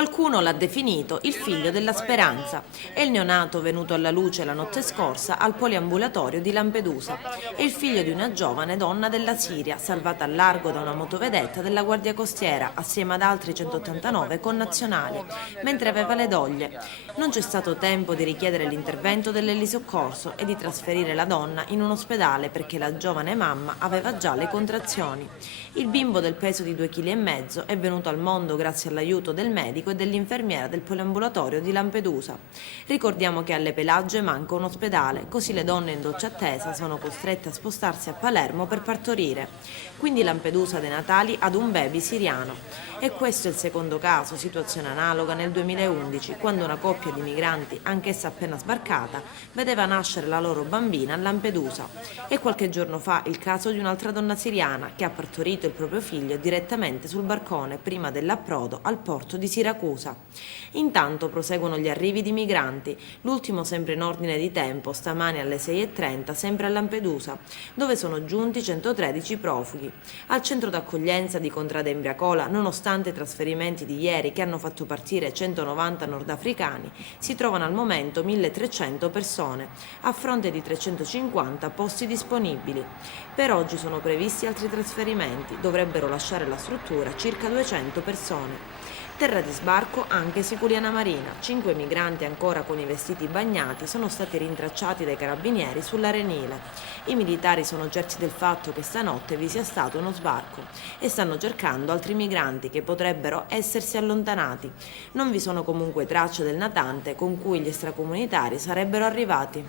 Qualcuno l'ha definito il figlio della speranza. È il neonato venuto alla luce la notte scorsa al poliambulatorio di Lampedusa. È il figlio di una giovane donna della Siria, salvata al largo da una motovedetta della Guardia Costiera, assieme ad altri 189 connazionali, mentre aveva le doglie. Non c'è stato tempo di richiedere l'intervento dell'elisoccorso e di trasferire la donna in un ospedale perché la giovane mamma aveva già le contrazioni. Il bimbo del peso di 2,5 kg è venuto al mondo grazie all'aiuto del medico e dell'infermiera del poliambulatorio di Lampedusa. Ricordiamo che alle Pelagie manca un ospedale, così le donne in dolce attesa sono costrette a spostarsi a Palermo per partorire. Quindi Lampedusa dei natali ad un baby siriano. E questo è il secondo caso, situazione analoga nel 2011, quando una coppia di migranti, anch'essa appena sbarcata, vedeva nascere la loro bambina a Lampedusa. E qualche giorno fa il caso di un'altra donna siriana che ha partorito il proprio figlio direttamente sul barcone prima dell'approdo al porto di Siracusa. Intanto proseguono gli arrivi di migranti, l'ultimo sempre in ordine di tempo, stamani alle 6:30, sempre a Lampedusa, dove sono giunti 113 profughi. Al centro d'accoglienza di Contrada Imbriacola, nonostante i trasferimenti di ieri che hanno fatto partire 190 nordafricani, si trovano al momento 1300 persone, a fronte di 350 posti disponibili. Per oggi sono previsti altri trasferimenti, dovrebbero lasciare la struttura circa 200 persone. Terra di sbarco anche Siculiana Marina. 5 migranti ancora con i vestiti bagnati sono stati rintracciati dai carabinieri sull'Arenile. I militari sono certi del fatto che stanotte vi sia stato uno sbarco e stanno cercando altri migranti che potrebbero essersi allontanati. Non vi sono comunque tracce del natante con cui gli extracomunitari sarebbero arrivati.